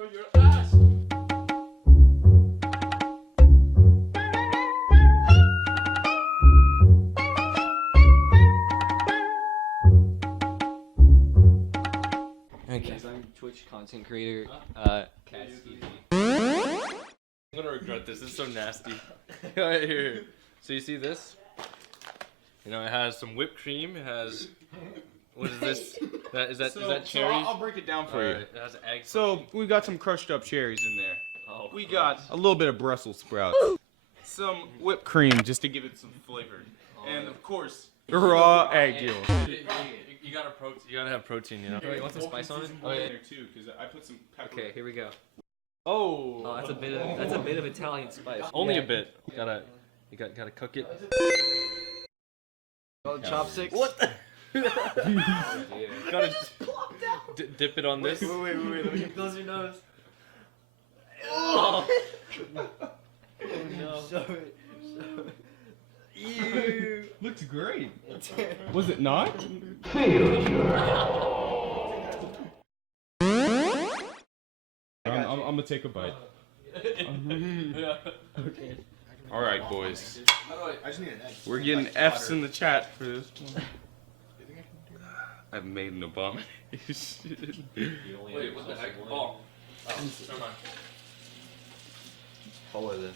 Your ass. Okay. I'm Twitch content creator, Kads. I'm gonna regret this. This is so nasty. Here. So you see this? You know, it has some whipped cream. It has. What is this? Is that cherries? I'll break it down for you. It has eggs. So we got some crushed up cherries in there. Oh, We got a little bit of Brussels sprouts, some whipped cream just to give it some flavor, and of course raw egg yolk. You gotta have protein, you know. You want some spice on it? Oh yeah, there too, because I put some pepper. Okay, here we go. Oh. Oh, that's a bit of Italian spice. Only a bit. You gotta cook it. Oh, chopsticks. What? Gotta dip it on this. Wait. Let me close your nose. Oh. No. Show it. Ew. Looks great. Was it not? I'm gonna take a bite. Okay. All right, boys. I just need an egg. We're getting F's in the chat for this one. I've made an abomination. Wait, what the heck? Oh. Never mind. Follow this.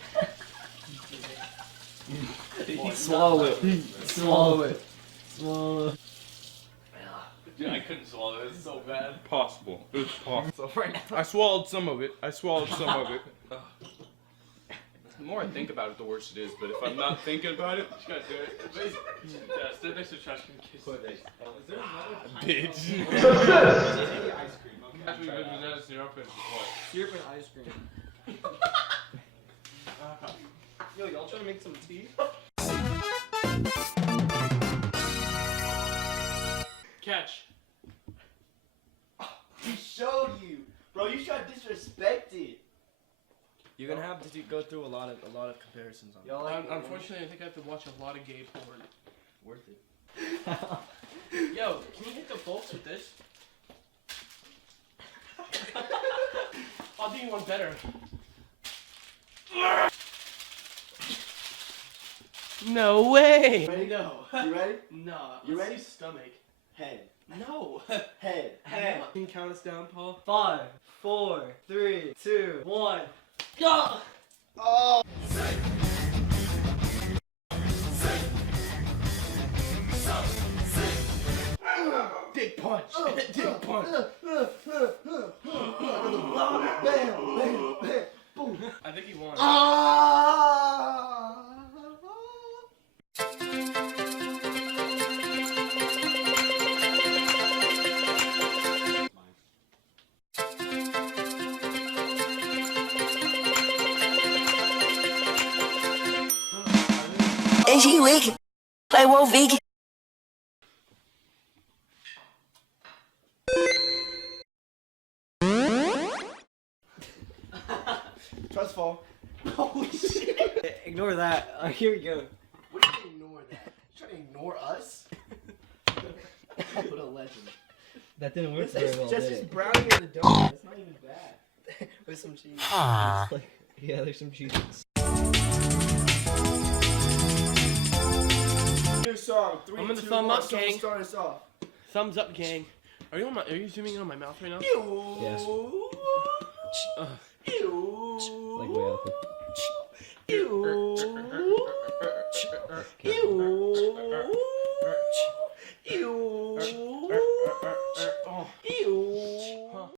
Swallow it. Swallow it. Swallow. Dude, I couldn't swallow it. It's so bad. Possible. It was possible. So right now. I swallowed some of it. The more I think about it, the worse it is. But if I'm not thinking about it, You gotta do it. Yeah, stand next to the trash can in case. bitch. Actually, banana syrup and what? Syrup and ice cream. Yo, y'all trying to make some tea? Catch. He showed you, bro. You tried to disrespect it. You're gonna have to go through a lot of comparisons on Y'all like Unfortunately, I think I have to watch a lot of gay porn. worth it. Yo, can you hit the bolts with this? I'll do you one better. No way! Ready? No. You ready? No. You let's ready? see stomach. Head. No. Head. Hey. Can you count us down, Paul? 5, 4, 3, 2, 1. Go! Oh. Dick punch. Dick punch. Bam, bam, bam, boom. I think he won. Ah. And she wicked, like whoa vegan. Trust fall. Holy shit. Ignore that. Here we go. What do you ignore that? You trying to ignore us? What a legend. That didn't work It's very well, just did as it? brownie in the donut. It's not even bad. With some cheese. Yeah, there's some cheese. New song. 3, I'm gonna 2, thumb 1. up, Someone gang. start us off. Thumbs up, gang. Are you zooming in on my mouth right now? Yes. Like way out Ew.